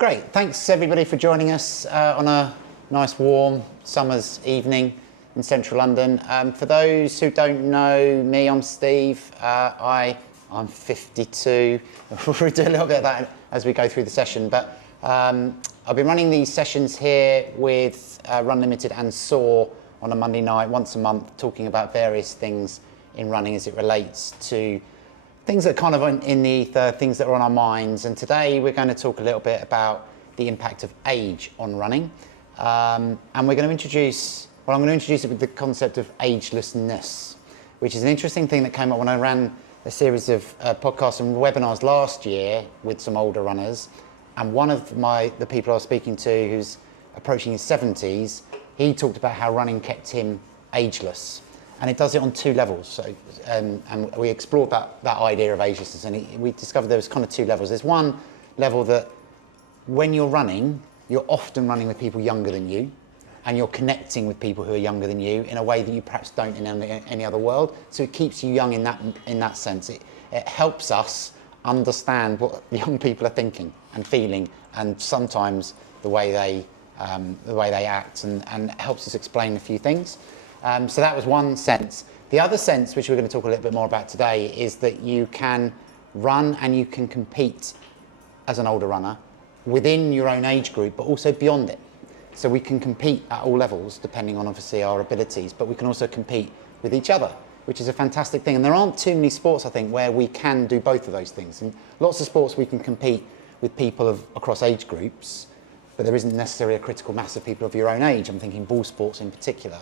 Great, thanks everybody for joining us on a nice warm summer's evening in central London. For those who don't know me, I'm Steve. I'm 52. We'll do a little bit of that as we go through the session, but I'll be running these sessions here with Run Limited and SOAR on a Monday night, once a month, talking about various things in running as it relates to things that are kind of in the ether, things that are on our minds. And today we're going to talk a little bit about the impact of age on running. And we're going to introduce, well, I'm going to introduce it with the concept of agelessness, which is an interesting thing that came up when I ran a series of podcasts and webinars last year with some older runners. And one of the people I was speaking to, who's approaching his 70s, he talked about how running kept him ageless. And it does it on two levels. So, and we explored that idea of agelessness, and we discovered there was kind of two levels. There's one level that when you're running, you're often running with people younger than you, and you're connecting with people who are younger than you in a way that you perhaps don't in any other world. So it keeps you young in that sense. It helps us understand what young people are thinking and feeling, and sometimes the way they act, and helps us explain a few things. So that was one sense. The other sense, which we're going to talk a little bit more about today, is that you can run and you can compete as an older runner within your own age group, but also beyond it. So we can compete at all levels, depending on obviously our abilities, but we can also compete with each other, which is a fantastic thing. And there aren't too many sports, I think, where we can do both of those things. In lots of sports, we can compete with people across age groups, but there isn't necessarily a critical mass of people of your own age. I'm thinking ball sports in particular.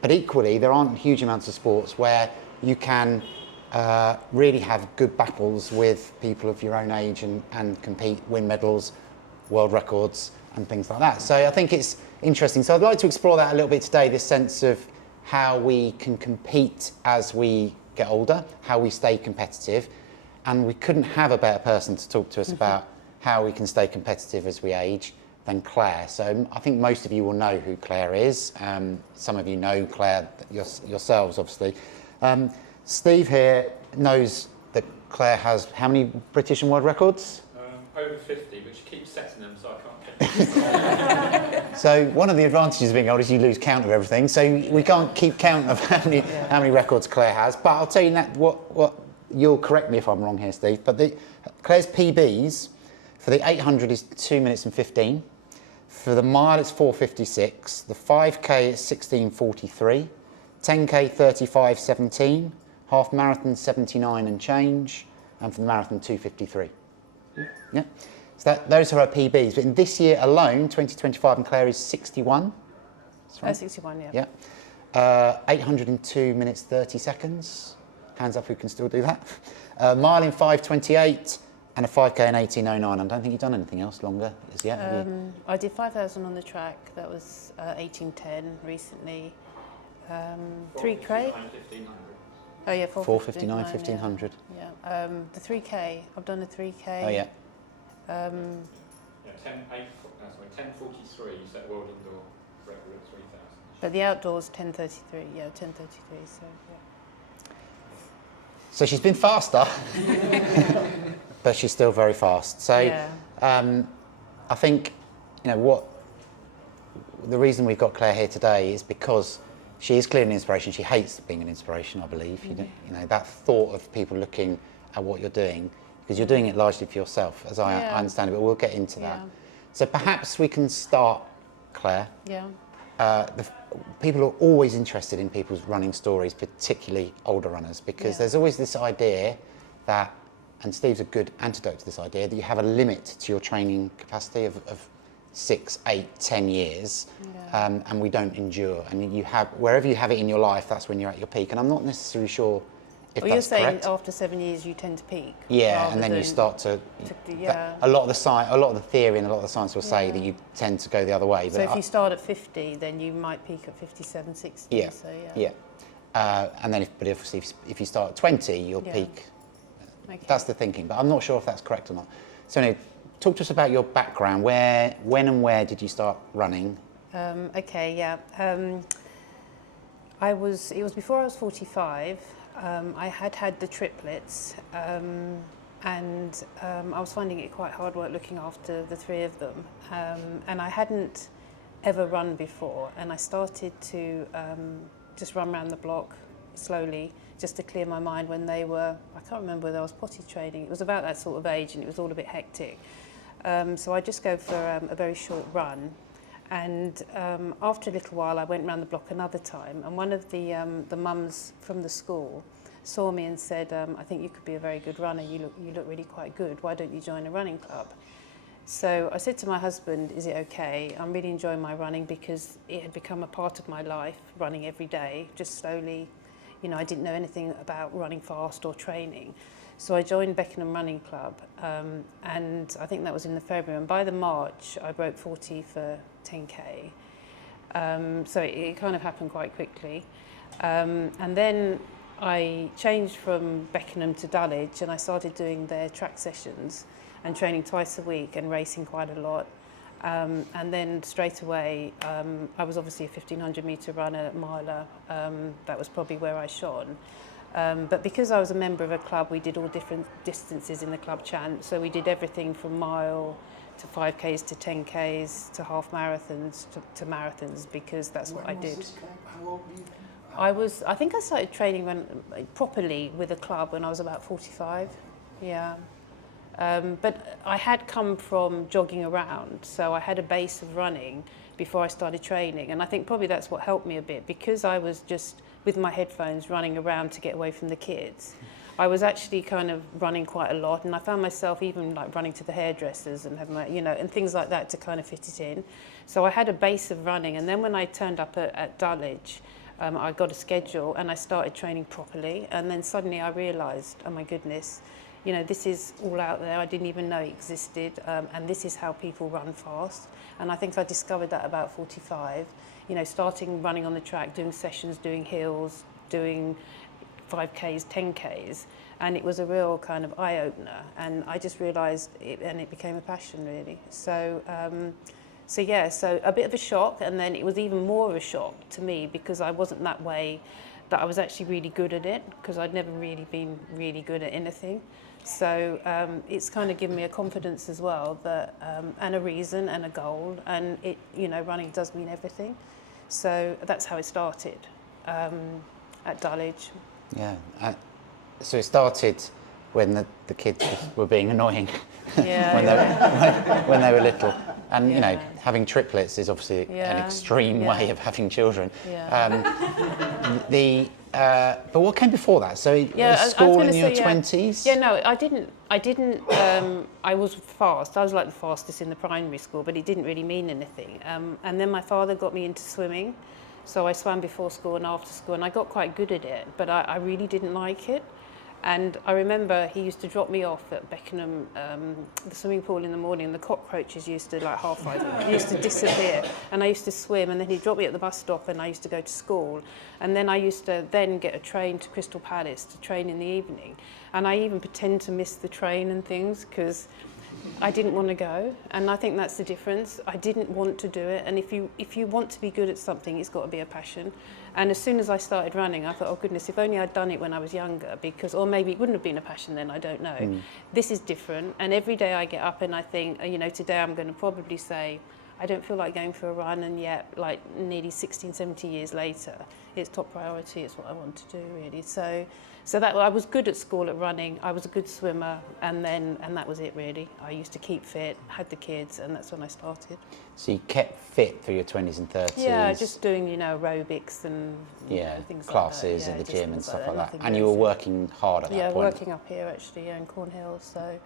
But equally, there aren't huge amounts of sports where you can really have good battles with people of your own age and compete, win medals, world records, and things like that. So I think it's interesting. So I'd like to explore that a little bit today, this sense of how we can compete as we get older, how we stay competitive. And we couldn't have a better person to talk to us about how we can stay competitive as we age than Claire. So I think most of you will know who Claire is. Some of you know Claire yourselves, obviously. Steve here knows that Claire has how many British and world records? Over 50, but she keeps setting them, so I can't keep So one of the advantages of being old is you lose count of everything. So we can't keep count of how many records Claire has. But I'll tell you that what you'll correct me if I'm wrong here, Steve. But Claire's PBs for the 800 is 2 minutes and 15. For the mile, it's 4:56. The 5K is 16:43. 10K, 35:17. Half marathon, 79 and change. And for the marathon, 2:53. Yeah. So those are her PBs. But in this year alone, 2025, and Claire is 61. That's right. 61, yeah. Yeah. 802 minutes, 30 seconds. Hands up who can still do that. Mile in 5:28. And a 5K in 18:09. I don't think you've done anything else longer as yet, have you? I did 5,000 on the track. That was 18:10 recently. 3K. 1500. Oh yeah, 4:59, 1500. Yeah. The 3K. I've done a 3K. Oh yeah. Yeah, 10:43. You set world indoor record at 3,000. But the outdoors 10:33. Yeah, 10:33. So yeah. So she's been faster, but she's still very fast. So yeah. I think the reason we've got Claire here today is because she is clearly an inspiration. She hates being an inspiration, I believe. Mm-hmm. That thought of people looking at what you're doing, because you're doing it largely for yourself, as I understand it, but we'll get into that. So perhaps we can start, Claire. Yeah. People are always interested in people's running stories, particularly older runners, because there's always this idea that, and Steve's a good antidote to this idea, that you have a limit to your training capacity of 6, 8, 10 years, and we don't endure. And you have, wherever you have it in your life, that's when you're at your peak. And I'm not necessarily sure if that's correct. You're saying after 7 years you tend to peak. Yeah, and then you start to. A lot of the theory and a lot of the science will say that you tend to go the other way. So if you start at 50, then you might peak at 57, 60. Yeah. So And then, if you start at 20, you'll peak. Okay. That's the thinking, but I'm not sure if that's correct or not. So anyway, talk to us about your background. When and where did you start running? It was before I was 45. I had the triplets. and I was finding it quite hard work looking after the three of them. And I hadn't ever run before, and I started to just run around the block slowly, just to clear my mind when they were, I can't remember whether I was potty training. It was about that sort of age, and it was all a bit hectic. So I just go for a very short run. And after a little while, I went round the block another time, and one of the mums from the school saw me and said, I think you could be a very good runner. You look really quite good. Why don't you join a running club? So I said to my husband, is it okay? I'm really enjoying my running because it had become a part of my life, running every day, just slowly. You know, I didn't know anything about running fast or training. So I joined Beckenham Running Club, and I think that was in the February. And by the March, I broke 40 for 10K. So it kind of happened quite quickly. And then I changed from Beckenham to Dulwich, and I started doing their track sessions and training twice a week and racing quite a lot. And then straight away, I was obviously a 1,500 metre runner, miler. That was probably where I shone. But because I was a member of a club, we did all different distances in the club chant. So we did everything from mile to 5Ks to 10Ks to half marathons to marathons, because that's what I did. How old were you then? I think I started training properly with a club when I was about 45. Yeah. But I had come from jogging around, so I had a base of running before I started training, and I think probably that's what helped me a bit, because I was just with my headphones running around to get away from the kids. I was actually kind of running quite a lot, and I found myself even like running to the hairdressers and having my, and things like that to kind of fit it in. So I had a base of running, and then when I turned up at Dulwich, I got a schedule and I started training properly, and then suddenly I realised, oh my goodness, this is all out there. I didn't even know it existed, and this is how people run fast. And I think I discovered that about 45, starting running on the track, doing sessions, doing hills, doing 5Ks, 10Ks, and it was a real kind of eye-opener. And I just realised it became a passion, really. So a bit of a shock, and then it was even more of a shock to me because I wasn't that way, that I was actually really good at it, because I'd never really been really good at anything. So it's kind of given me a confidence as well, that and a reason and a goal, and it, running does mean everything. So that's how it started at Dulwich. Yeah. So it started when the kids were being annoying when they were little, and having triplets is obviously an extreme way of having children. But what came before that? So school in your 20s? Yeah, no, I didn't. I was fast. I was like the fastest in the primary school, but it didn't really mean anything. And then my father got me into swimming, so I swam before school and after school, and I got quite good at it. But I really didn't like it. And I remember he used to drop me off at Beckenham, the swimming pool in the morning, and the cockroaches used to, like used to disappear. And I used to swim, and then he'd drop me at the bus stop, and I used to go to school. And then I used to then get a train to Crystal Palace to train in the evening. And I even pretend to miss the train and things, because I didn't want to go. And I think that's the difference. I didn't want to do it. And if you want to be good at something, it's got to be a passion. And as soon as I started running, I thought, oh goodness, if only I'd done it when I was younger, or maybe it wouldn't have been a passion then, I don't know. This is different, and every day I get up and I think, today I'm going to probably say, I don't feel like going for a run, and yet, like nearly 16, 17 years later, it's top priority, it's what I want to do, really. So that I was good at school at running, I was a good swimmer, and that was it, really. I used to keep fit, had the kids, and that's when I started. So you kept fit through your 20s and 30s? Yeah, just doing, aerobics and things classes like that. in the gym and stuff like that. Nothing And you were working hard at that point? Yeah, working up here, actually, in Cornhill, so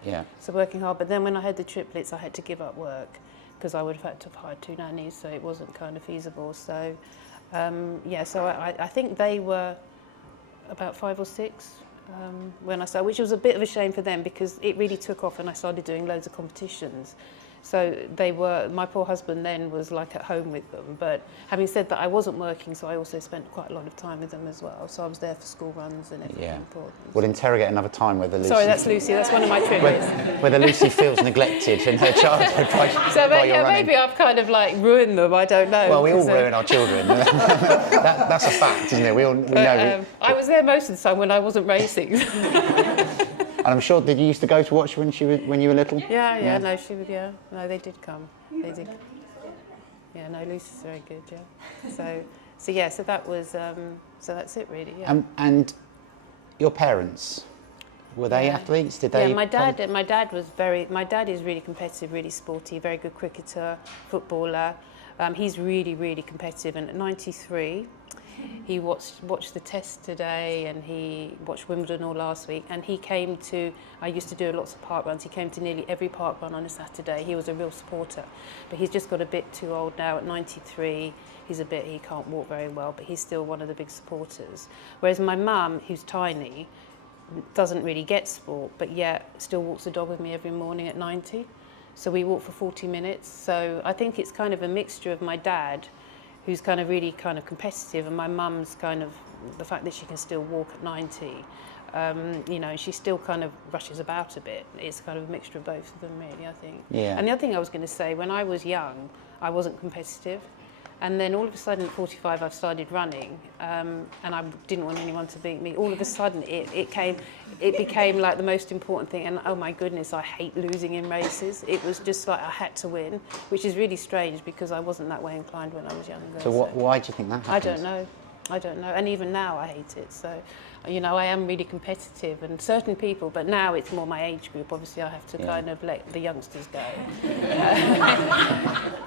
working hard. But then when I had the triplets, I had to give up work, because I would have had to have hired 2 nannies, so it wasn't kind of feasible. So, I think they were about 5 or 6 when I started, which was a bit of a shame for them, because it really took off and I started doing loads of competitions. So my poor husband then was like at home with them. But having said that, I wasn't working, so I also spent quite a lot of time with them as well. So I was there for school runs and everything important. We'll interrogate another time whether Lucy... Sorry, that's Lucy, that's one of my triplets. Whether Lucy feels neglected in her childhood by your running. Maybe I've kind of like ruined them, I don't know. Well, we all ruin our children. That's a fact, isn't it? We know. I was there most of the time when I wasn't racing. And I'm sure, did you used to go to watch her when you were little? Yeah, no, she would, no, they did come, they did. Yeah, no, Lucy's very good, so that was, so that's it really, yeah. And your parents, were they athletes? Did they? Yeah, my dad is really competitive, really sporty, very good cricketer, footballer. He's really, really competitive, and at 93, he watched the test today, and he watched Wimbledon all last week, and he came to, I used to do lots of park runs, he came to nearly every park run on a Saturday. He was a real supporter, but he's just got a bit too old now at 93. He can't walk very well, but he's still one of the big supporters. Whereas my mum, who's tiny, doesn't really get sport, but yet still walks the dog with me every morning at 90. So we walk for 40 minutes. So I think it's kind of a mixture of my dad, who's kind of really kind of competitive, and my mum's kind of the fact that she can still walk at 90. You know, she still kind of rushes about a bit. It's kind of a mixture of both of them, really, I think. Yeah. And the other thing I was going to say, when I was young, I wasn't competitive. And then all of a sudden at 45 I've started running, and I didn't want anyone to beat me. All of a sudden it became like the most important thing, and oh my goodness, I hate losing in races. It was just like I had to win, which is really strange because I wasn't that way inclined when I was younger. So why do you think that happened? I don't know, and even now I hate it. So, you know, I am really competitive, and certain people, but now it's more my age group. Obviously, I have to kind of let the youngsters go.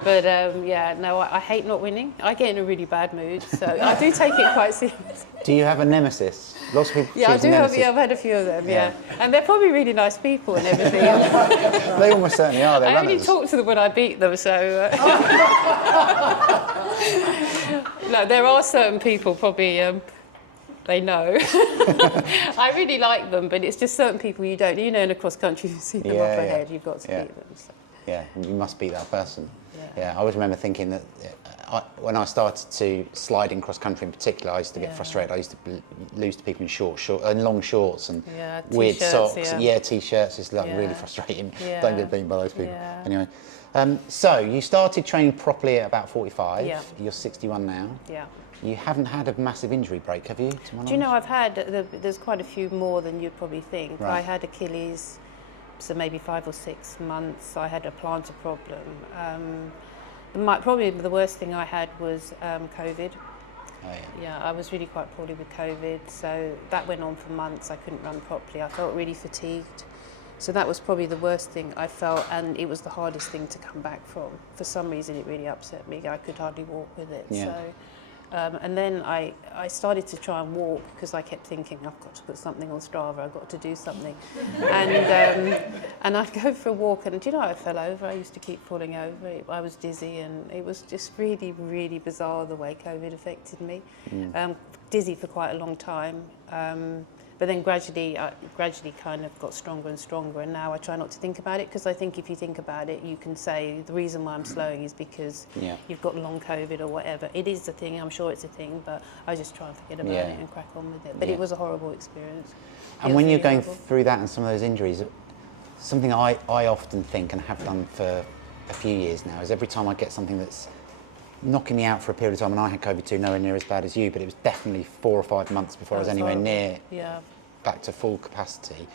But I hate not winning. I get in a really bad mood, so I do take it quite seriously. Do you have a nemesis? Lots of people Yeah, I choose a do have. nemesis. Yeah, I've had a few of them. Yeah, and they're probably really nice people and everything. They almost certainly are. They're I only runners. talk to them when I beat them, so. No, there are certain people probably. They know. I really like them, but it's just certain people you don't. You know, in a cross country, you see them up ahead, you've got to beat them. So. Yeah, you must beat that person. Yeah. I always remember thinking that when I started to slide in cross country in particular, I used to get frustrated. I used to lose to people in long shorts and weird socks. T-shirts. It's like really frustrating. Yeah. Don't get beaten by those people. Yeah. Anyway, so you started training properly at about 45. Yeah. You're 61 now. Yeah. You haven't had a massive injury break, have you? Do you know, I've had, there's quite a few more than you'd probably think. Right. I had Achilles, so maybe 5 or 6 months. I had a plantar problem. Probably the worst thing I had was COVID. Oh, yeah. Yeah, I was really quite poorly with COVID, so that went on for months. I couldn't run properly. I felt really fatigued. So that was probably the worst thing I felt, and it was the hardest thing to come back from. For some reason, it really upset me. I could hardly walk with it. Yeah. So. And then I started to try and walk because I kept thinking, I've got to put something on Strava, I've got to do something. And I'd go for a walk, and do you know, I fell over. I used to keep falling over. I was dizzy, and it was just really, really bizarre the way COVID affected me. Dizzy for quite a long time. But then gradually kind of got stronger and stronger, and now I try not to think about it, because I think if you think about it, you can say the reason why I'm slowing is because you've got long COVID or whatever. It is a thing, I'm sure it's a thing, but I just try and forget about it and crack on with it. But it was a horrible experience. And when you're going through that and some of those injuries, something I often think, and have done for a few years now, is every time I get something that's knocking me out for a period of time, and I had COVID too, nowhere near as bad as you, but it was definitely 4 or 5 months before I was anywhere near back to full capacity.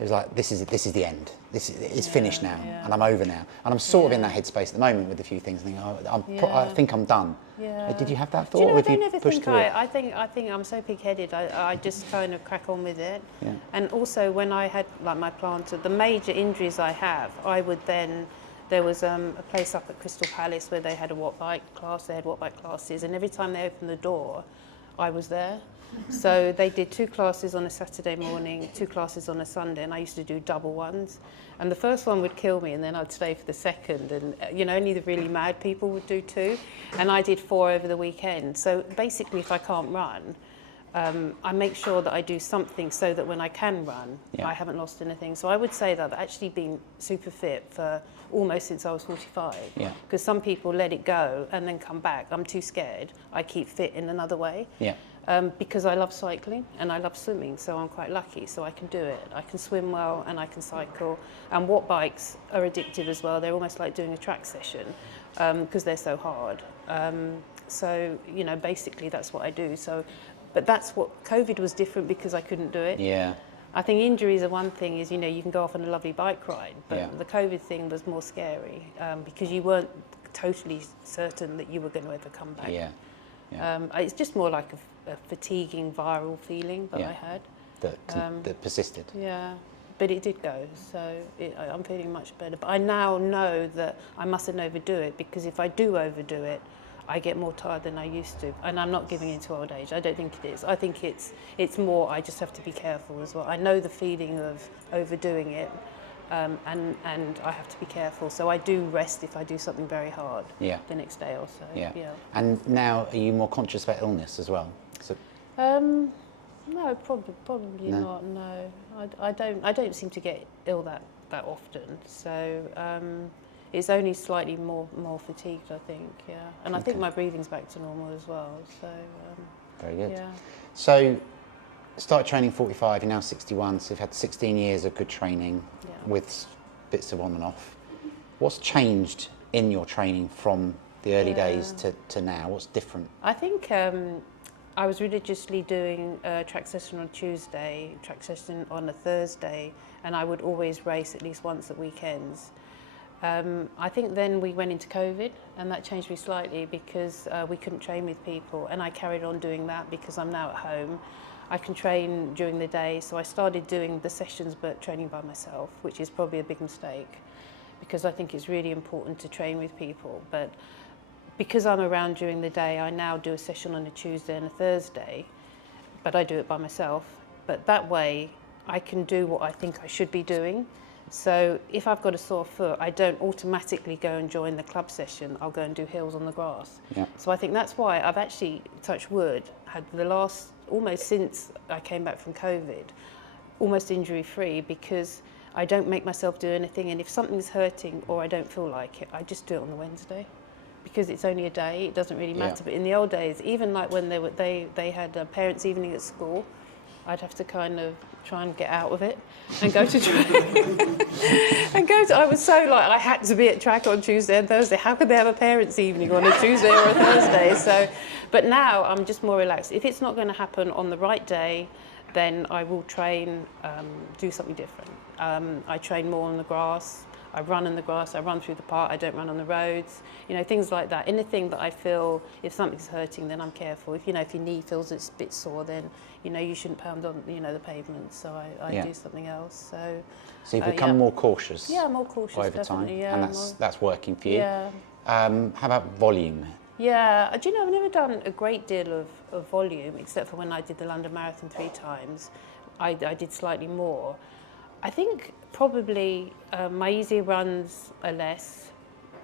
It was like, this is the end. It's finished now, and I'm over now. And I'm sort of in that headspace at the moment with a few things, thinking, I think I'm done. Yeah. Did you have that thought? Do you know, or I have you never pushed think through it? I think I'm so pig-headed. I just kind of crack on with it. Yeah. And also when I had like my plantar, the major injuries I have, I would then. There was a place up at Crystal Palace where they had a watt bike class. They had watt bike classes, and every time they opened the door, I was there. So they did 2 classes on a Saturday morning, 2 classes on a Sunday, and I used to do double ones. And the first one would kill me, and then I'd stay for the second. And you know, only the really mad people would do 2, and I did 4 over the weekend. So basically, if I can't run, I make sure that I do something so that when I can run, I haven't lost anything. So I would say that I've actually been super fit for almost since I was 45. Yeah. Because some people let it go and then come back. I'm too scared. I keep fit in another way. Yeah. Because I love cycling and I love swimming, so I'm quite lucky. So I can do it. I can swim well and I can cycle. And watt bikes are addictive as well. They're almost like doing a track session because they're so hard. So, you know, basically that's what I do. So. But that's what COVID was different because I couldn't do it. Yeah. I think injuries are one thing. Is you can go off on a lovely bike ride, but Yeah. the COVID thing was more scary because you weren't totally certain that you were going to ever come back. Yeah. Yeah. It's just more like a fatiguing viral feeling that Yeah. I had. That persisted. Yeah, but it did go, so I'm feeling much better. But I now know that I mustn't overdo it, because if I do overdo it, I get more tired than I used to. And I'm not giving in to old age. I don't think it is. I think it's more, I just have to be careful as well. I know the feeling of overdoing it, and I have to be careful. So I do rest if I do something very hard the next day or so. Yeah. And now, are you more conscious about illness as well? So, no, probably No? not. No, I don't seem to get ill that often. So it's only slightly more fatigued, I think. Yeah, and I think Okay. my breathing's back to normal as well. So very good. yeah. So, started training 45, you're now 61, so you've had 16 years of good training Yeah. with bits of on and off. What's changed in your training from the early days to now? What's different? I think I was religiously doing a track session on Tuesday, track session on a Thursday, and I would always race at least once at weekends. I think then we went into COVID, and that changed me slightly because we couldn't train with people, and I carried on doing that because I'm now at home. I can train during the day, so I started doing the sessions but training by myself, which is probably a big mistake, because I think it's really important to train with people. But because I'm around during the day, I now do a session on a Tuesday and a Thursday, but I do it by myself. But that way, I can do what I think I should be doing. So if I've got a sore foot, I don't automatically go and join the club session. I'll go and do hills on the grass. Yeah. So I think that's why I've actually, touch wood, had the last, almost since I came back from COVID, almost injury-free, because I don't make myself do anything. And if something's hurting or I don't feel like it, I just do it on the Wednesday, because it's only a day, it doesn't really matter. Yeah. But in the old days, even like when they had a parents' evening at school, I'd have to kind of try and get out of it and go to track. I was so like, I had to be at track on Tuesday and Thursday. How could they have a parents' evening on a Tuesday or a Thursday? So, but now I'm just more relaxed. If it's not going to happen on the right day, then I will train, do something different. I train more on the grass. I run in the grass, I run through the park, I don't run on the roads, things like that. Anything that I feel, if something's hurting, then I'm careful. If your knee feels it's a bit sore, then, you shouldn't pound on, the pavement. So I do something else. So you've become more cautious. Yeah, more cautious, over time, definitely. Yeah, and that's working for you. Yeah. How about volume? Yeah, do you know, I've never done a great deal of volume, except for when I did the London Marathon 3 times. I did slightly more. I think probably my easier runs are less,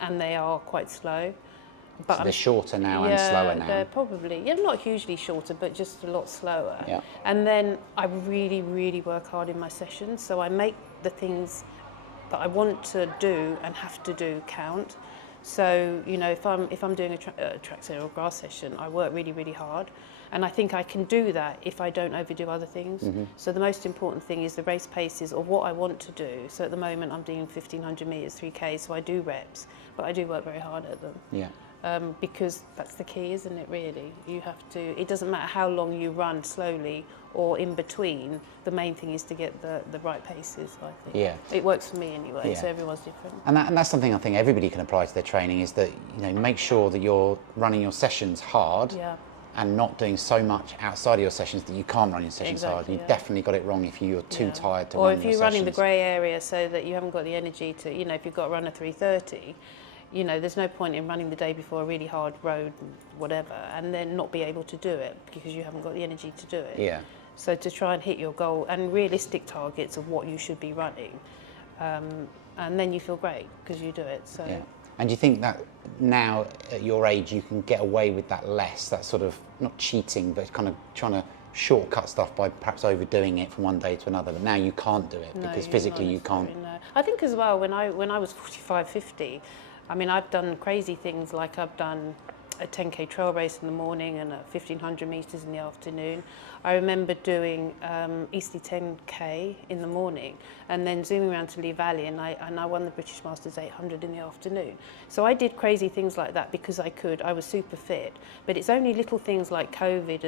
and they are quite slow. But So they're shorter now and slower now. They're probably, not hugely shorter, but just a lot slower. Yeah. And then I really, really work hard in my sessions, so I make the things that I want to do and have to do count. So, if I'm doing a track session or grass session, I work really, really hard. And I think I can do that if I don't overdo other things. Mm-hmm. So the most important thing is the race paces of what I want to do. So at the moment I'm doing 1,500 metres, 3K, so I do reps, but I do work very hard at them. Yeah. Because that's the key, isn't it, really? You have to, it doesn't matter how long you run slowly or in between, the main thing is to get the right paces, I think. Yeah. It works for me anyway, Yeah. so everyone's different. And that's something I think everybody can apply to their training, is that, make sure that you're running your sessions hard. Yeah. And not doing so much outside of your sessions that you can't run your sessions hard. Exactly, You've yeah. definitely got it wrong if you're too tired to or run your sessions. if you're running the grey area so that you haven't got the energy to, if you've got to run a 3:30, there's no point in running the day before a really hard road, whatever, and then not be able to do it because you haven't got the energy to do it. Yeah. So to try and hit your goal and realistic targets of what you should be running, and then you feel great because you do it. So. Yeah. And do you think that now at your age you can get away with that less, that sort of, not cheating, but kind of trying to shortcut stuff by perhaps overdoing it from one day to another, but now you can't do it because physically you can't. No. I think as well, when I was 45, 50, I mean, I've done crazy things, like I've done a 10K trail race in the morning and a 1,500 metres in the afternoon. I remember doing Eastleigh 10K in the morning and then zooming around to Lee Valley, and I won the British Masters 800 in the afternoon. So I did crazy things like that because I could. I was super fit. But it's only little things like COVID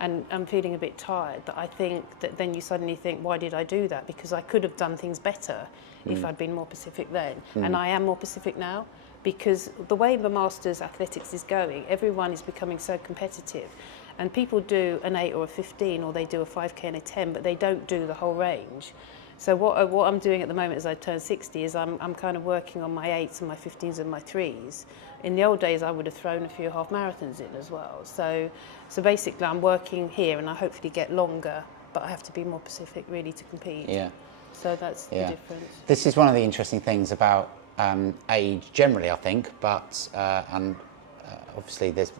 and I'm feeling a bit tired, that I think that then you suddenly think, why did I do that? Because I could have done things better if I'd been more Pacific then. And I am more Pacific now, because the way the Masters athletics is going, everyone is becoming so competitive. And people do an 8 or a 15, or they do a 5K and a 10, but they don't do the whole range. So what I'm doing at the moment as I turn 60 is I'm kind of working on my 8s and my 15s and my 3s. In the old days, I would have thrown a few half marathons in as well. So basically, I'm working here, and I hopefully get longer, but I have to be more Pacific really to compete. Yeah. So that's the difference. This is one of the interesting things about age generally, I think, but obviously there's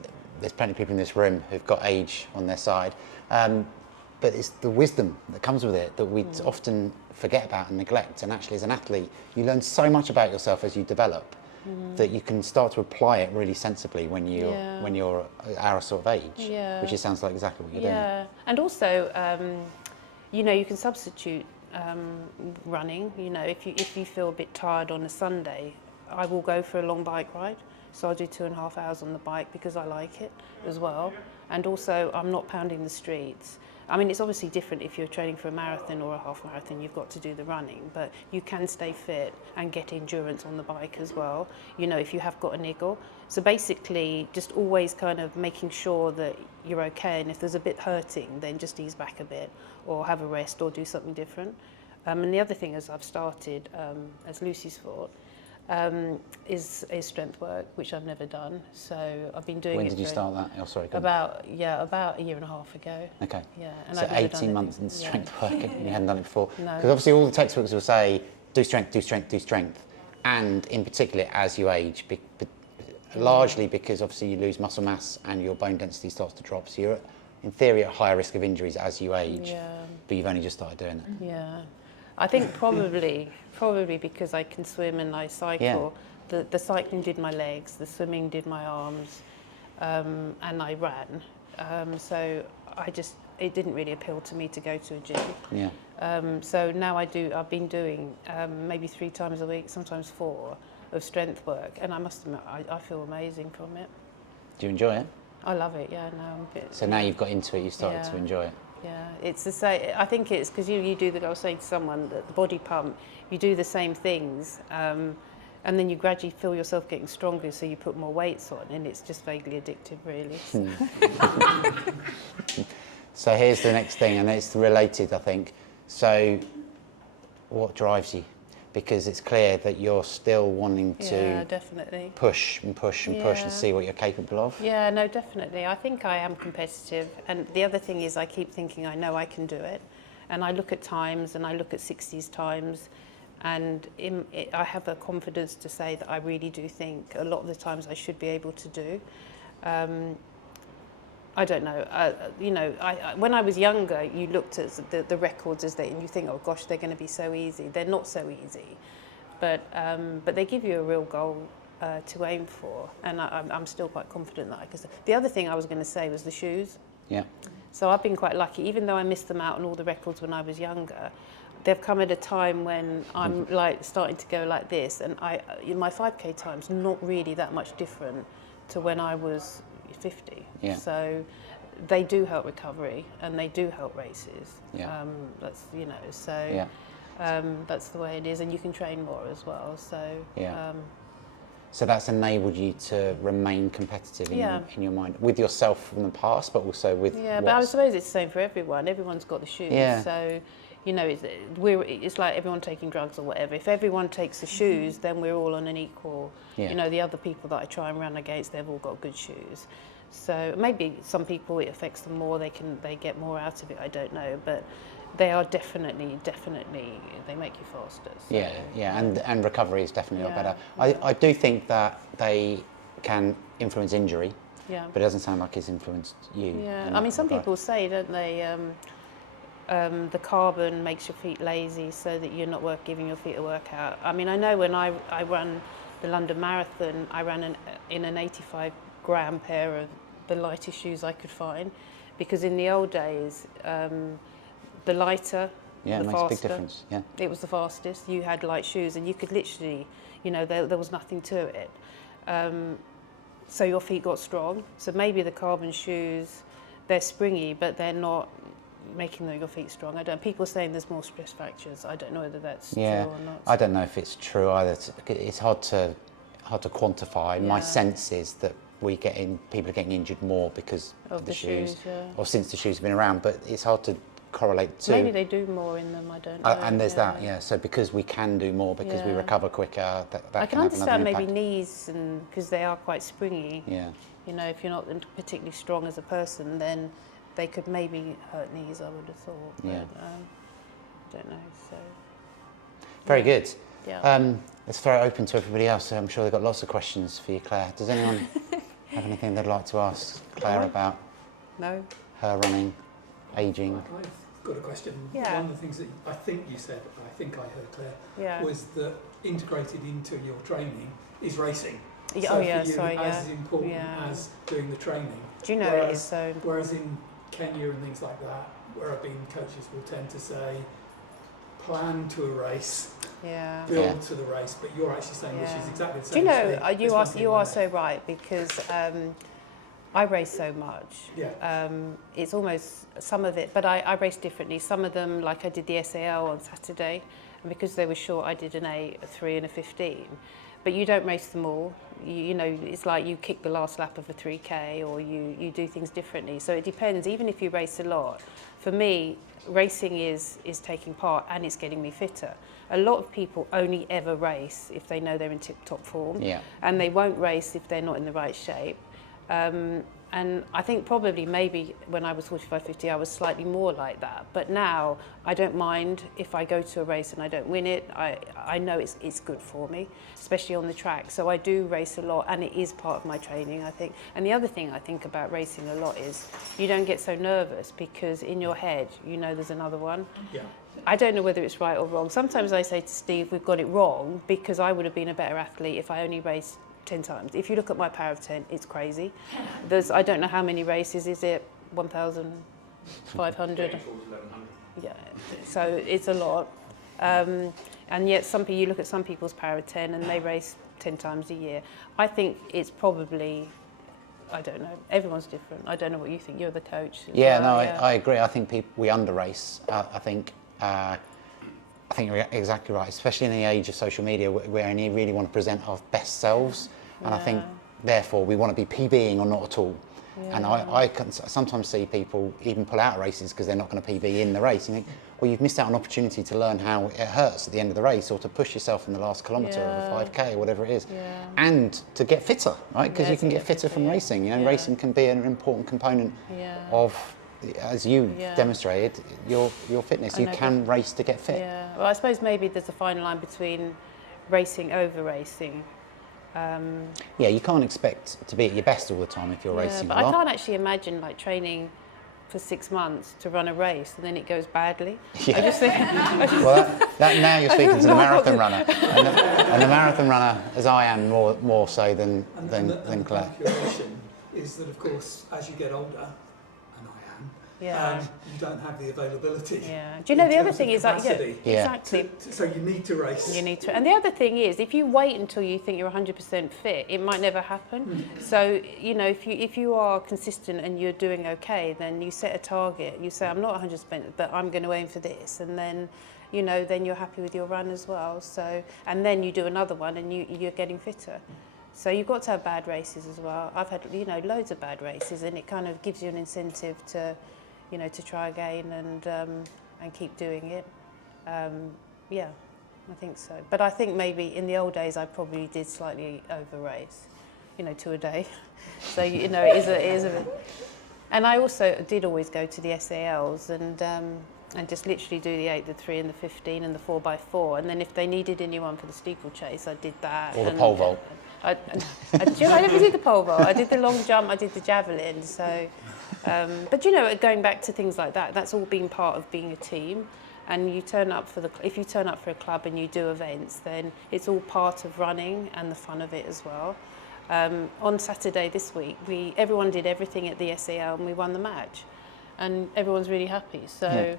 plenty of people in this room who've got age on their side. But it's the wisdom that comes with it that we often forget about and neglect. And actually, as an athlete, you learn so much about yourself as you develop that you can start to apply it really sensibly when you're our sort of age, which it sounds like exactly what you're doing. Yeah, and also, you know, you can substitute running. You know, if you feel a bit tired on a Sunday, I will go for a long bike ride. So I'll do 2.5 hours on the bike because I like it as well. And also, I'm not pounding the streets. I mean, it's obviously different if you're training for a marathon or a half marathon, you've got to do the running, but you can stay fit and get endurance on the bike as well, you know, if you have got a niggle. So basically, just always kind of making sure that you're okay, and if there's a bit hurting, then just ease back a bit, or have a rest, or do something different. And the other thing is I've started, as Lucy's thought, is strength work, which I've never done. So I've been doing it. When did you start that? Oh, sorry. About a year and a half ago. Okay. Yeah. And so I've never 18 done months in strength work, and you hadn't done it before. No. Because obviously all the textbooks will say do strength, do strength, do strength, and in particular as you age, largely because obviously you lose muscle mass and your bone density starts to drop. So you're in theory at higher risk of injuries as you age. Yeah. But you've only just started doing it. Yeah. I think probably because I can swim and I cycle. The cycling did my legs, the swimming did my arms, and I ran. So it didn't really appeal to me to go to a gym. Yeah. So now I've been doing maybe 3 times a week, sometimes 4, of strength work, and I must admit, I feel amazing from it. Do you enjoy it? I love it, yeah. Now I'm a bit, So now you've got into it, you started to enjoy it. Yeah, it's the same. I think it's because you do I was saying to someone that the body pump, you do the same things, and then you gradually feel yourself getting stronger, so you put more weights on, and it's just vaguely addictive, really. So here's the next thing, and it's related, I think. So what drives you? Because it's clear that you're still wanting to definitely push and push and push and see what you're capable of. Yeah, no, definitely. I think I am competitive, and the other thing is I keep thinking I know I can do it, and I look at times and I look at 60s times, and I have the confidence to say that I really do think a lot of the times I should be able to do. I don't know. You know, when I was younger, you looked at the records and you think, oh gosh, they're going to be so easy. They're not so easy, but they give you a real goal to aim for, and I'm still quite confident that I can. The other thing I was going to say was the shoes. Yeah. So I've been quite lucky, even though I missed them out on all the records when I was younger. They've come at a time when I'm like starting to go like this, and my 5K time's not really that much different to when I was 50. Yeah. So they do help recovery and they do help races. Yeah. That's that's the way it is, and you can train more as well. So so that's enabled you to remain competitive in your mind with yourself from the past, but also with but I suppose it's the same for everyone. Everyone's got the shoes. Yeah. So you know, it's like everyone taking drugs or whatever. If everyone takes the shoes, then we're all on an equal. Yeah. You know, the other people that I try and run against, they've all got good shoes. So maybe some people it affects them more. They get more out of it. I don't know, but they are definitely they make you faster. So. Yeah, and recovery is definitely a lot better. I do think that they can influence injury. Yeah. But it doesn't sound like it's influenced you. Yeah. I mean, some people say, don't they? The carbon makes your feet lazy, so that you're not giving your feet a workout. I mean, I know when I ran the London Marathon, I ran in an 85-gram pair of the lightest shoes I could find, because in the old days, the lighter, the it makes faster. a big difference. Yeah. It was the fastest. You had light shoes, and you could literally, you know, there was nothing to it. So your feet got strong. So maybe the carbon shoes they're springy, but they're not making your feet strong. People are saying there's more stress fractures. I don't know whether that's true or not. I don't know if it's true either. It's hard to quantify. My sense is that people are getting injured more because of the shoes, or since the shoes have been around. But it's hard to correlate to. Maybe they do more in them. I don't know. And there's that, So because we can do more, because we recover quicker, that I can understand maybe impact. knees, and because they are quite springy. Yeah. You know, if you're not particularly strong as a person, then they could maybe hurt knees, I would have thought. But, don't know. So. Very good. Yeah. Let's throw it open to everybody else. I'm sure they've got lots of questions for you, Claire. Does anyone have anything they'd like to ask Claire about No. her running, ageing? I've got a question. Yeah. One of the things that I think you said, I think I heard Claire, was that integrated into your training is racing. Yeah, So for you, as important as doing the training. Do you know it is so? Whereas in Kenya and things like that, where I've been, coaches will tend to say, plan to a race, build to the race, but you're actually saying which is exactly the same. Do you know, you are so right, because I race so much. Yeah. It's almost some of it, but I race differently. Some of them, like I did the SAL on Saturday, and because they were short, I did an 8, a 3 and a 15. But you don't race them all. You know, it's like you kick the last lap of a 3K, or you do things differently. So it depends, even if you race a lot. For me, racing is taking part, and it's getting me fitter. A lot of people only ever race if they know they're in tip-top form, and they won't race if they're not in the right shape. And I think probably maybe when I was 45, 50, I was slightly more like that. But now I don't mind if I go to a race and I don't win it. I know it's good for me, especially on the track. So I do race a lot, and it is part of my training, I think. And the other thing I think about racing a lot is you don't get so nervous, because in your head, you know there's another one. Yeah. I don't know whether it's right or wrong. Sometimes I say to Steve, we've got it wrong, because I would have been a better athlete if I only raced 10 times. If you look at my power of 10, it's crazy. I don't know how many races. Is it 1,500? Yeah, so it's a lot. And yet you look at some people's power of 10 and they race 10 times a year. I think it's probably, I don't know, everyone's different. I don't know what you think. You're the coach. I agree. I think we under race. I think you're exactly right, especially in the age of social media, where we really want to present our best selves. And I think, therefore, we want to be PBing or not at all. Yeah. And I can sometimes see people even pull out of races because they're not going to PB in the race. You think, well, you've missed out on an opportunity to learn how it hurts at the end of the race, or to push yourself in the last kilometre of a 5K or whatever it is. Yeah. And to get fitter, right? Because you can get fitter from racing. You know, racing can be an important component of, as you demonstrated, your fitness. You can race to get fit. Yeah. Well, I suppose maybe there's a fine line between racing over racing. You can't expect to be at your best all the time if you're racing but a lot. I can't actually imagine like training for 6 months to run a race and then it goes badly. Yeah. I just think, well, that now you're speaking to the marathon runner, and the marathon runner, as I am, more so than Claire. The calculation is that, of course, as you get older, and I am, you don't have the availability. Yeah. Do you know the other thing is that exactly. So you need to race. You need to, and the other thing is, if you wait until you think you're 100% fit, it might never happen. So you know, if you are consistent and you're doing okay, then you set a target. You say, I'm not 100%, but I'm going to aim for this, and then, you know, then you're happy with your run as well. So, and then you do another one, and you're getting fitter. So you've got to have bad races as well. I've had, you know, loads of bad races, and it kind of gives you an incentive to, you know, to try again and keep doing it. I think so. But I think maybe in the old days I probably did slightly over race, you know, 2 a day. So you know, it is a. And I also did always go to the SALs and just literally do the 8, the 3, and the 15, and the 4x4. And then if they needed anyone for the steeplechase, I did that. Or the pole vault. I never did the pole vault. I did the long jump. I did the javelin. So. But you know, going back to things like that, that's all been part of being a team. And you turn up if you turn up for a club and you do events, then it's all part of running and the fun of it as well. On Saturday this week, everyone did everything at the SAL and we won the match, and everyone's really happy. So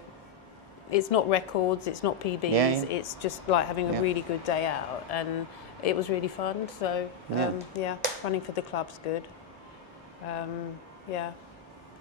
it's not records, it's not PBs, it's just like having a really good day out, and it was really fun. So running for the club's good.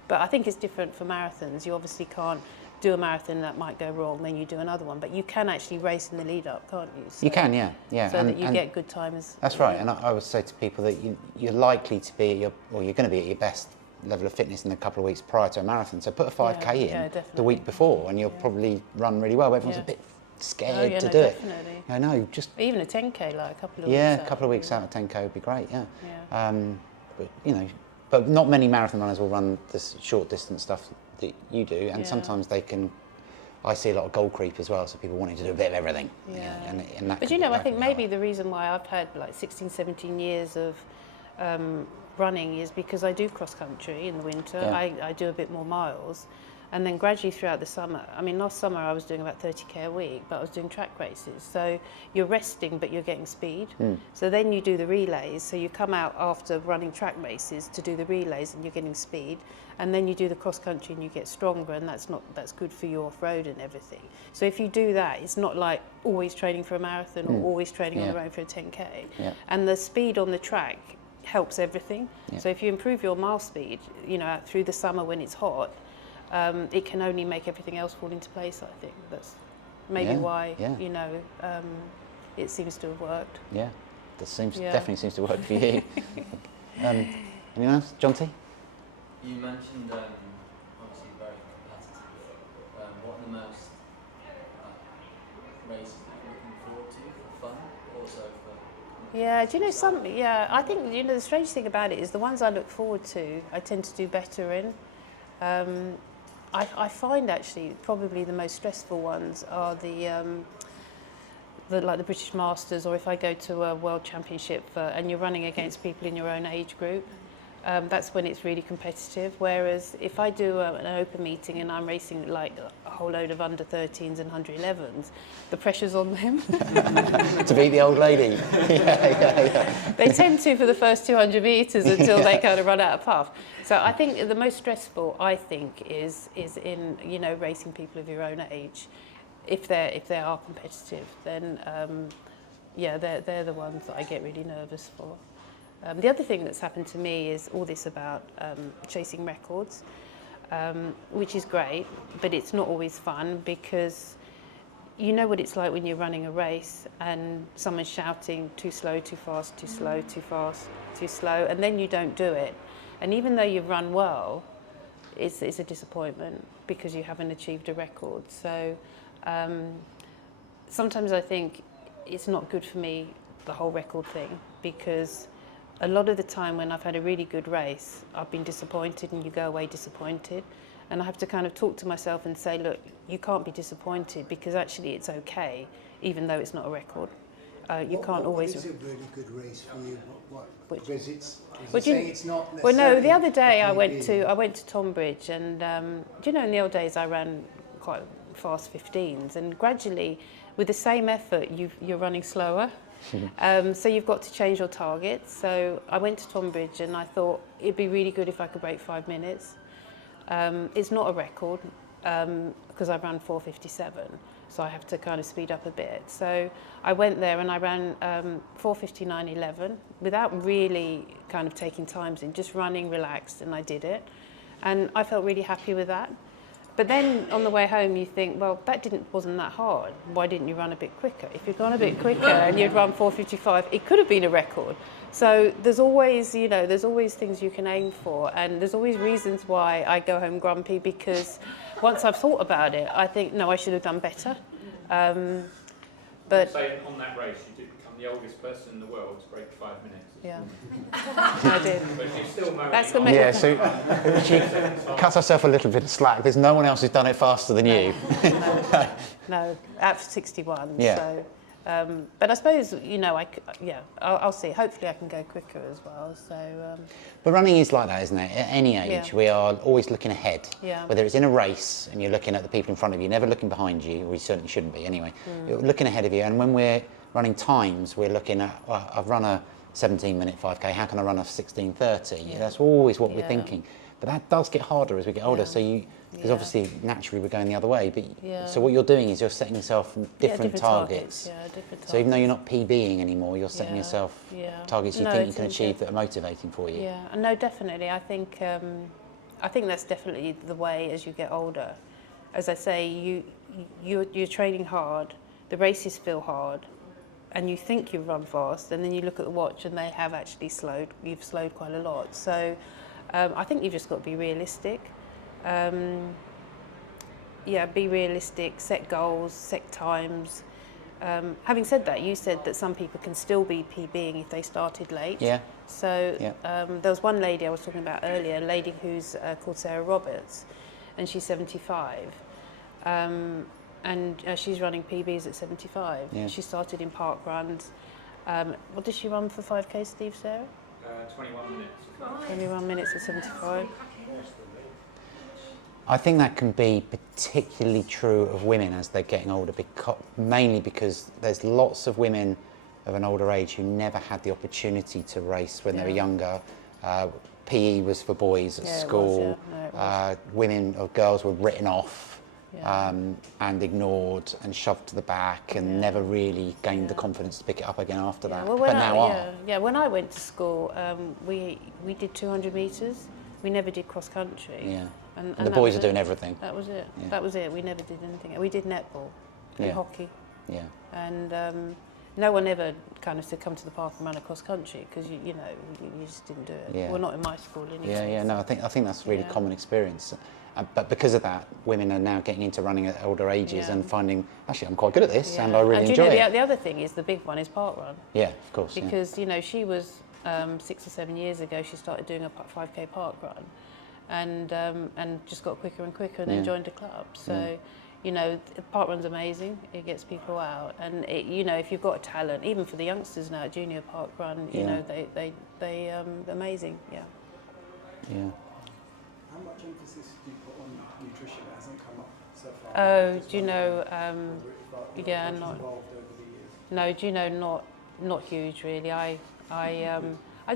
But I think it's different for marathons. You obviously can't do a marathon that might go wrong, then you do another one. But you can actually race in the lead up, can't you? So, you can, yeah. So that you get good timers. That's right. And I would say to people that you're likely to be you're going to be at your best level of fitness in a couple of weeks prior to a marathon. So put a 5K in the week before, and you'll probably run really well. Everyone's a bit scared to do it. I know, just even a 10K, like a couple of weeks. Yeah, a couple of weeks out of 10K would be great. Yeah. But but not many marathon runners will run this short distance stuff that you do, and sometimes they can. I see a lot of goal creep as well, so people wanting to do a bit of everything. And that but I think maybe the reason why I've had like 16, 17 years of running is because I do cross country in the winter. I do a bit more miles, and then gradually throughout the summer. I mean, last summer I was doing about 30k a week, but I was doing track races. So you're resting, but you're getting speed. So then you do the relays. So you come out after running track races to do the relays, and you're getting speed. And then you do the cross country, and you get stronger, and that's good for you off road and everything. So if you do that, it's not like always training for a marathon or always training on the road for a 10k. And the speed on the track helps everything. So if you improve your mile speed, through the summer when it's hot, it can only make everything else fall into place. I think that's maybe why it seems to have worked. Yeah, that definitely seems to work for you. Anyone else, John T? You mentioned obviously very competitive. What are the most races that you're looking forward to for fun, also for? Yeah, do you know something? Yeah, I think the strange thing about it is the ones I look forward to, I tend to do better in. I find actually probably the most stressful ones are the British Masters, or if I go to a World Championship and you're running against people in your own age group. That's when it's really competitive. Whereas if I do an open meeting and I'm racing like a whole load of under 13s and 111s, the pressure's on them. To beat the old lady. They tend to for the first 200 metres until they kind of run out of puff. So I think the most stressful, is in racing people of your own age. If they are competitive, then they're the ones that I get really nervous for. The other thing that's happened to me is all this about chasing records, which is great, but it's not always fun because you know what it's like when you're running a race and someone's shouting too slow, too fast, too slow, too fast, too slow, and then you don't do it. And even though you've run well, it's a disappointment because you haven't achieved a record. So sometimes I think it's not good for me, the whole record thing, because a lot of the time when I've had a really good race, I've been disappointed, and you go away disappointed. And I have to kind of talk to myself and say, look, you can't be disappointed because actually it's okay, even though it's not a record. You can't always. What is a really good race for you? Because it's not necessarily. Well, no. The other day I went to Tonbridge, and in the old days I ran quite fast 15s, and gradually, with the same effort, you're running slower. So you've got to change your targets. So I went to Tonbridge and I thought it'd be really good if I could break 5 minutes. It's not a record because I've run 4:57, so I have to kind of speed up a bit. So I went there and I ran 4:59.11 without really kind of taking times in, just running relaxed, and I did it. And I felt really happy with that. But then on the way home you think, well, wasn't that hard. Why didn't you run a bit quicker? If you'd gone a bit quicker and you'd run 4:55, it could have been a record. So there's always things you can aim for, and there's always reasons why I go home grumpy, because once I've thought about it, I think, no, I should have done better. But on that race, you did become the oldest person in the world to break 5 minutes. Yeah, I did. But you're still That's the yeah, so she cuts herself a little bit of slack. There's no one else who's done it faster than you. No, at 61. Yeah. So, but I suppose, I'll see. Hopefully I can go quicker as well. So. But running is like that, isn't it? At any age, we are always looking ahead. Yeah. Whether it's in a race and you're looking at the people in front of you, never looking behind you, or you certainly shouldn't be anyway. You're looking ahead of you, and when we're running times, we're looking at, well, I've run a 17-minute 5K, how can I run a 16:30? Yeah. That's always what we're thinking. But that does get harder as we get older, so because obviously naturally we're going the other way, but so what you're doing is you're setting yourself different targets. Different targets. So even though you're not PBing anymore, you're setting yourself targets you think you can achieve that are motivating for you. Yeah, no, definitely. I think I think that's definitely the way as you get older. As I say, you're training hard, the races feel hard, and you think you've run fast, and then you look at the watch and they have actually slowed. You've slowed quite a lot. So I think you've just got to be realistic. Be realistic, set goals, set times. Having said that, you said that some people can still be PBing if they started late. Yeah. So there was one lady I was talking about earlier, a lady who's called Sarah Roberts, and she's 75. And she's running PBs at 75. Yeah. She started in park runs. What did she run for 5K, Steve, Sarah? 21 minutes. 21 minutes at 75. I think that can be particularly true of women as they're getting older, mainly because there's lots of women of an older age who never had the opportunity to race when they were younger. PE was for boys at school. Women or girls were written off and ignored and shoved to the back and never really gained the confidence to pick it up again after that. Well, when I went to school, we did 200 metres. We never did cross country. Yeah. And the boys are doing everything. That was it. Yeah. That was it. We never did anything. We did netball and hockey. Yeah. And no one ever kind of said come to the park and run across country because you just didn't do it. Yeah. Well, not in my school anyway. Yeah. No, I think that's a really common experience. But because of that, women are now getting into running at older ages and finding, actually, I'm quite good at this and I really enjoy it. The other thing is the big one is park run. Yeah, of course. Because, she was 6 or 7 years ago, she started doing a 5K park run and just got quicker and quicker and then joined a club. So, the park run's amazing. It gets people out. And, if you've got a talent, even for the youngsters now at junior park run, they amazing, yeah. How much emphasis do you put on nutrition? It hasn't come up so far. Oh, not huge really. I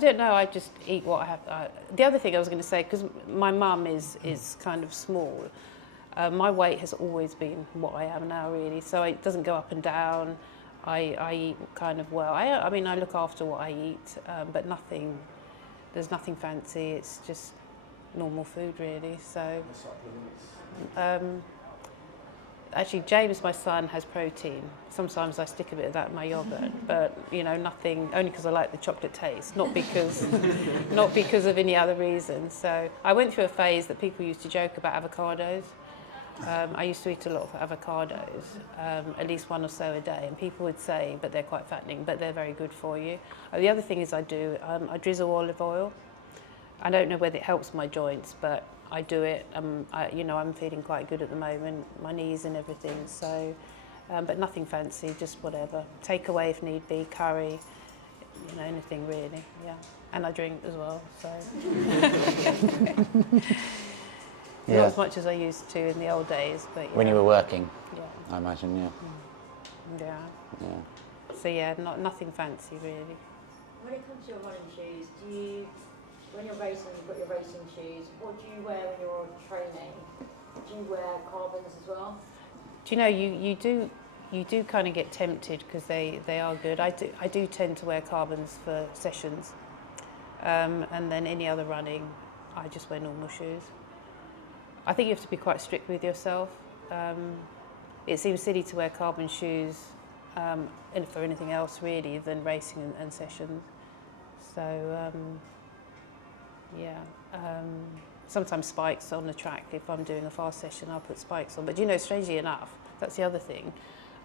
don't know. I just eat what I have. The other thing I was going to say, because my mum is kind of small. My weight has always been what I am now, really. So it doesn't go up and down. I eat kind of well. I mean, I look after what I eat, but there's nothing fancy. It's just normal food, really. So. Actually, James, my son, has protein. Sometimes I stick a bit of that in my yogurt, but nothing. Only because I like the chocolate taste, not because of any other reason. So I went through a phase that people used to joke about avocados. I used to eat a lot of avocados, at least one or so a day, and people would say, but they're quite fattening, but they're very good for you. The other thing is I drizzle olive oil. I don't know whether it helps my joints, but I do it. I'm feeling quite good at the moment, my knees and everything. So, but nothing fancy, just whatever. Takeaway if need be, curry, anything really. Yeah, and I drink as well. So, not as much as I used to in the old days, but when you were working, I imagine, yeah. So nothing fancy really. When it comes to your running shoes, when you're racing, you've got your racing shoes. What do you wear when you're training? Do you wear carbons as well? Do you do kind of get tempted because they are good. I do tend to wear carbons for sessions, and then any other running, I just wear normal shoes. I think you have to be quite strict with yourself. It seems silly to wear carbon shoes for anything else really than racing and sessions. So. Sometimes spikes on the track. If I'm doing a fast session, I'll put spikes on. But strangely enough, that's the other thing.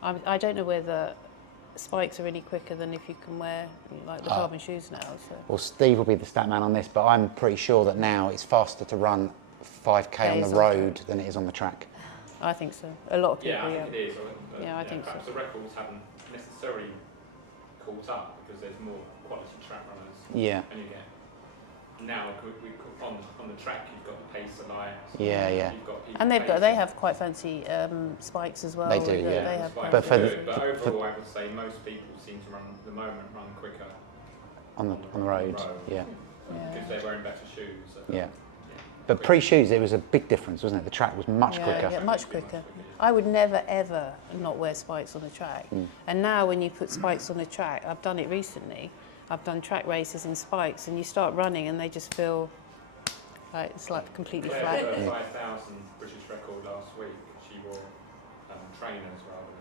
I don't know whether spikes are any quicker than if you can wear the carbon shoes now. So. Well, Steve will be the stat man on this, but I'm pretty sure that now it's faster to run 5K on the road than it is on the track. I think so. A lot of people. I think it is. I think so. Perhaps the records haven't necessarily caught up because there's more quality track runners. Yeah. And you get. Now on the track you've got the pacer lights. Yeah. You've got and they have quite fancy spikes as well. They do, They have but overall, I would say most people seem to run at the moment quicker on the road. Yeah. Because they're wearing better shoes. Yeah. But pre-shoes, it was a big difference, wasn't it? The track was much quicker. Yeah, much quicker. I would never ever not wear spikes on the track. And now when you put spikes on the track, I've done it recently. I've done track races in spikes, and you start running, and they just feel Like, it's like completely Claire flat. had a 5,000 British record last week. She wore trainers rather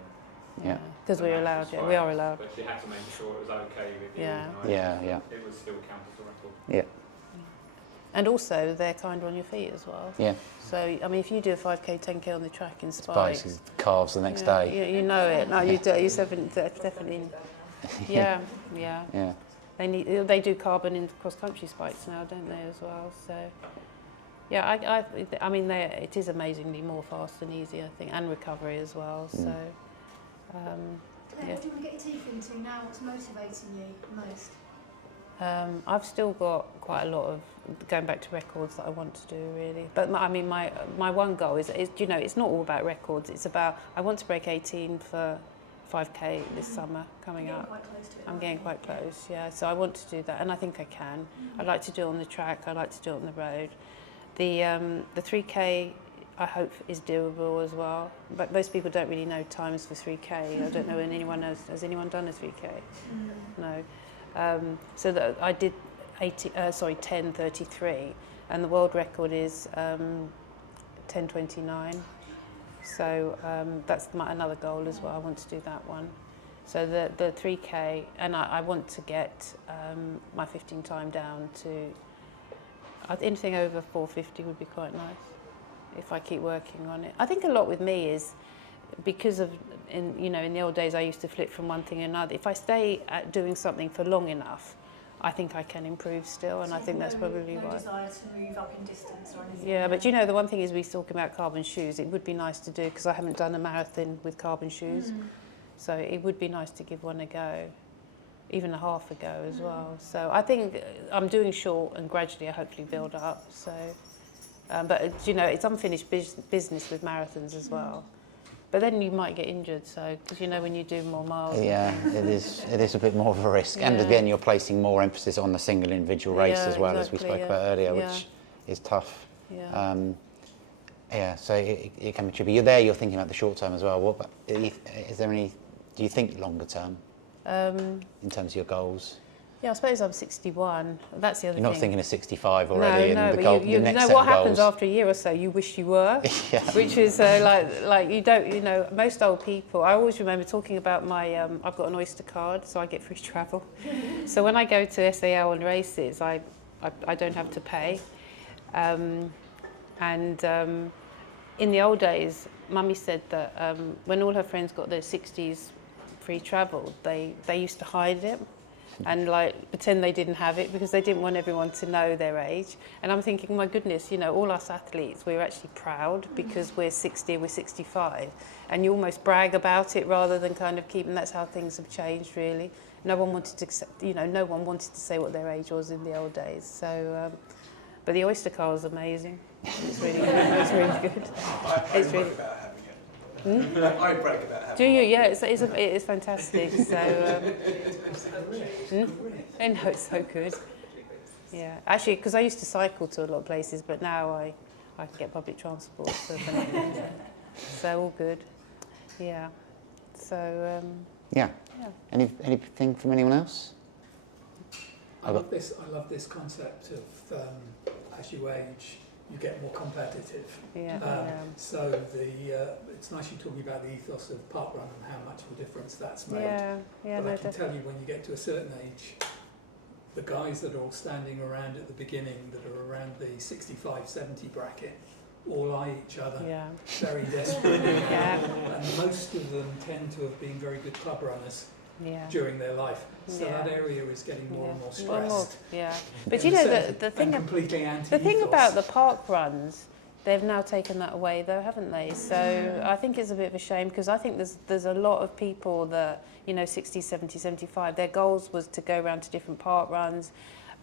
than. Yeah, because we're allowed. Yeah, we are allowed. But she had to make sure it was okay with the Yeah. organisers. It would still count as a record. Yeah. And also, they're kinder on your feet as well. Yeah. So, I mean, if you do a 5k, 10k on the track in spikes, Spikes, calves the next day. You know it. No, you do. You definitely. Yeah, yeah. Yeah. They do carbon in cross-country spikes now, don't they, as well? So, yeah, I mean, it is amazingly more fast and easy, I think, and recovery as well. So, What do you want to get your teeth into now? What's motivating you most? I've still got quite a lot of going back to records that I want to do, really. But my one goal is, you know, it's not all about records. It's about, I want to break 18 for 5k this summer coming up. Quite close to it, I'm getting quite close, yeah. So I want to do that, and I think I can. I'd like to do it on the track. I'd like to do it on the road. The 3k, I hope, is doable as well. But most people don't really know times for 3k. I don't know when anyone knows. Has anyone done a 3k? No. So that I did 10:33, and the world record is 10:29. So that's another goal as well. I want to do that one. So the 3k, and I want to get my 15 time down to anything over 450 would be quite nice if I keep working on it. I think a lot with me is because of in the old days I used to flip from one thing to another. If I stay at doing something for long enough, I think I can improve still, and I think that's probably why. No desire to move up in distance or anything? Yeah, but you know, the one thing is we talk about carbon shoes. It would be nice to do, because I haven't done a marathon with carbon shoes. So it would be nice to give one a go, even a half a go as well. So I think I'm doing short, and gradually I hopefully build up. So, but you know, it's unfinished business with marathons as well. But then you might get injured, so because you know when you do more miles. Yeah, it is a bit more of a risk, and again you're placing more emphasis on the single individual race as well, as we spoke about earlier, which is tough. So it can be tricky. You're there. You're thinking about the short term as well. What about, is there any? Do you think longer term in terms of your goals? Yeah, I suppose I'm 61. That's the other thing. You're not thinking of 65 already. No, and but the you next know set what of happens goals. after a year or so. You wish you were, Yeah. which is like you don't. You know, most old people. I always remember talking about my. I've got an Oyster card, so I get free travel. So when I go to SAL and races, I don't have to pay. In the old days, Mummy said that when all her friends got their 60s free travel, they used to hide it and like pretend they didn't have it because they didn't want everyone to know their age. And I'm thinking, my goodness, you know, all us athletes, we're actually proud because we're 60 and we're 65, and you almost brag about it rather than kind of keep. And that's how things have changed, really. No one wanted to accept, you know, no one wanted to say what their age was in the old days. So, but the Oyster car was amazing. It's really good. It's really good. It's really. I brag about having Do you? Yeah, it is fantastic. So, I know it's so good. Yeah, actually, because I used to cycle to a lot of places, but now I can get public transport. So all good. Yeah. So. Yeah. Anything from anyone else? I love this concept of as you age, you get more competitive. So it's nice you talking about the ethos of parkrun and how much of a difference that's made. But I can tell you, when you get to a certain age, the guys that are all standing around at the beginning, that are around the 65, 70 bracket, all eye each other very desperately. And most of them tend to have been very good club runners during their life. So that area is getting more and more stressed. But you know, the thing about the park runs, they've now taken that away though, haven't they? So I think it's a bit of a shame, because I think there's a lot of people that, you know, 60, 70, 75, their goals was to go around to different park runs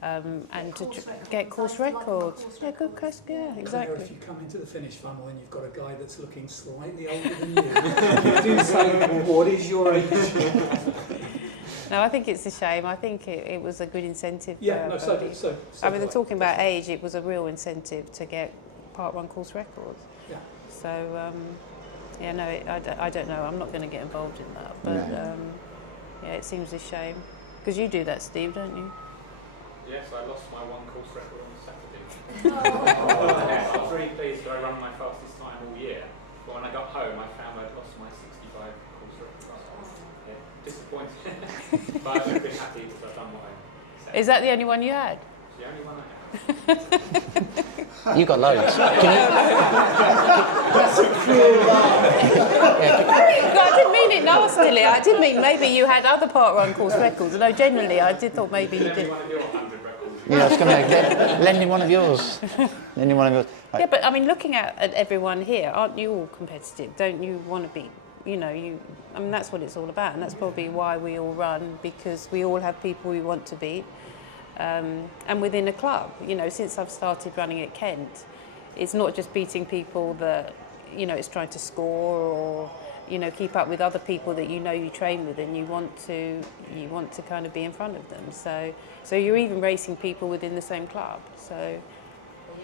and to get course records. Good question. Yeah, exactly. If you come into the finish funnel and you've got a guy that's looking slightly older than you, you do say, what is your age? No, I think it's a shame. I think it was a good incentive. So I mean, talking about age, it was a real incentive to get parkrun course records. Yeah. So, I don't know. I'm not going to get involved in that. But, it seems a shame. Because you do that, Steve, don't you? Yes, I lost my one course record on Saturday. I was really pleased that I ran my fastest time all year, but when I got home I found I'd lost my 65 course record. Yeah, disappointing. But I've been happy because I've done what I said. Is that the only one you had? It's the only one I have. You got loads. That's a cruel laugh. No, I didn't mean it nastily. I did mean maybe you had other parkrun course records. No, genuinely, I did thought maybe you did. One of your 100 records. Yeah, I was going to lend him one of yours. Lend him one of yours. Yeah, but I mean, looking at everyone here, aren't you all competitive? Don't you want to be, I mean, that's what it's all about, and that's probably why we all run, because we all have people we want to beat. And within a club, since I've started running at Kent, it's not just beating people that, it's trying to score or, keep up with other people that you train with, and you want to kind of be in front of them. So you're even racing people within the same club. So Are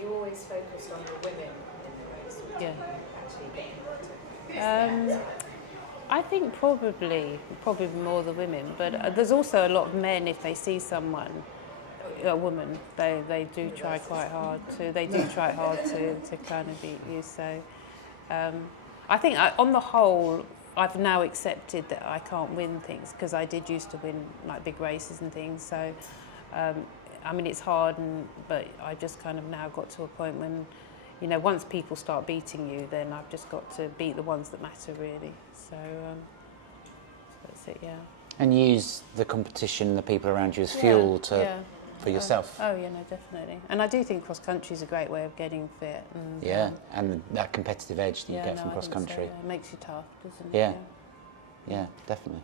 you always focused on the women in the race? Or do you actually get into I think probably more the women, but there's also a lot of men. If they see someone, a woman, they do try quite hard to. They do try hard to kind of beat you. So I think on the whole, I've now accepted that I can't win things, because I did used to win like big races and things. So I mean, it's hard, but I just kind of now got to a point when, once people start beating you, then I've just got to beat the ones that matter, really. So that's it, yeah. And use the competition, the people around you as fuel for yourself. Oh yeah, no, definitely. And I do think cross country is a great way of getting fit. And, and that competitive edge that you get from cross country. So, yeah. It makes you tough, doesn't it? Yeah, definitely.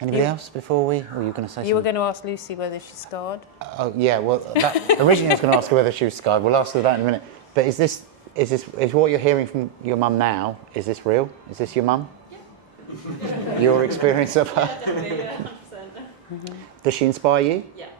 Anybody else before we? Or were you going to say something? You were going to ask Lucy whether she's scarred. Oh yeah, well, originally I was going to ask her whether she was scarred. We'll ask her that in a minute. But is what you're hearing from your mum now? Is this real? Is this your mum? Yeah. Your experience of her? Yeah, definitely, yeah, 100%. Does she inspire you? Yeah, 100%.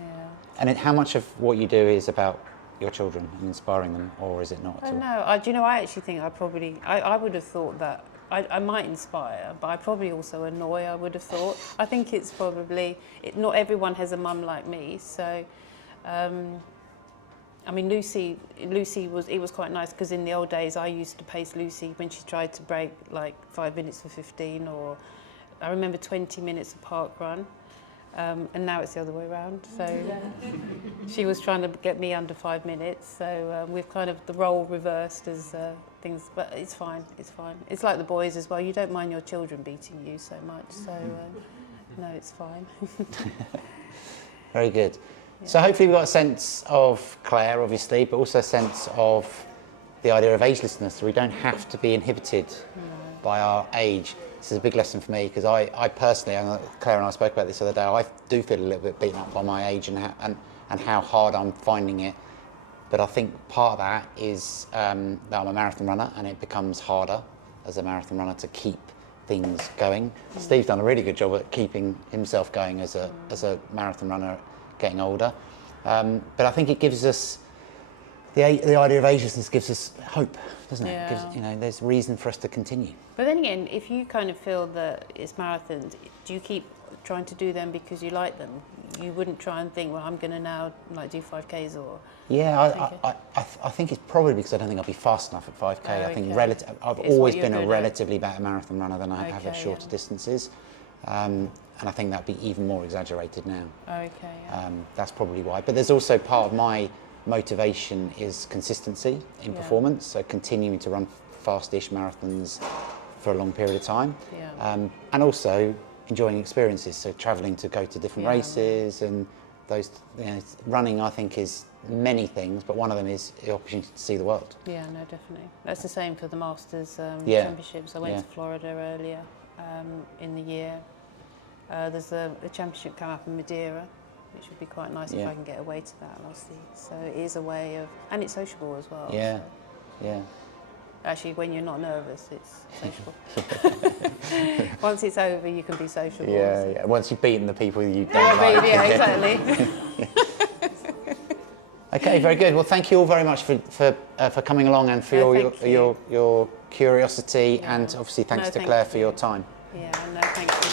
Yeah. And how much of what you do is about your children and inspiring them, or is it not at all? No, do you know, I actually think I would have thought that I might inspire, but I probably also annoy, I would have thought. I think it's probably, not everyone has a mum like me, so, I mean, Lucy it was quite nice, because in the old days I used to pace Lucy when she tried to break like 5 minutes for 15, or I remember 20 minutes of park run. And now it's the other way around. So she was trying to get me under 5 minutes. So we've kind of the role reversed as things, but it's fine. It's fine. It's like the boys as well. You don't mind your children beating you so much. So no, it's fine. Very good. Yeah. So hopefully we've got a sense of Claire, obviously, but also a sense of the idea of agelessness. So we don't have to be inhibited by our age. This is a big lesson for me, because I personally, and Claire and I spoke about this the other day, I do feel a little bit beaten up by my age and how hard I'm finding it. But I think part of that is that I'm a marathon runner, and it becomes harder as a marathon runner to keep things going. Steve's done a really good job at keeping himself going as a marathon runner getting older. But I think it gives us, the idea of agelessness gives us hope, doesn't it? Yeah. It gives, there's reason for us to continue. But then again, if you kind of feel that it's marathons, do you keep trying to do them because you like them? You wouldn't try and think, well, I'm going to now do 5Ks or... Yeah, I think it's probably because I don't think I'll be fast enough at 5K. Oh, I think okay. I've It's always what been you're a good at. relatively better marathon runner than I have at Okay, shorter yeah. distances. And I think that'd be even more exaggerated now. Okay, yeah. That's probably why. But there's also part of my motivation is consistency in performance, so continuing to run fast-ish marathons for a long period of time. Yeah. And also enjoying experiences, so travelling to go to different races, and those, running I think is many things, but one of them is the opportunity to see the world. Yeah, no, definitely. That's the same for the Masters Championships. I went to Florida earlier in the year. There's a championship coming up in Madeira, which would be quite nice if I can get away to that, I'll see. So it is a way of, and it's sociable as well. Yeah, so. yeah. Actually, when you're not nervous, it's sociable. Once it's over, you can be sociable. Yeah, yeah. Once you've beaten the people you don't like. Yeah, exactly. Okay, very good. Well, thank you all very much for coming along and for your curiosity, and obviously thanks to Claire for your time. Yeah, no, thank you.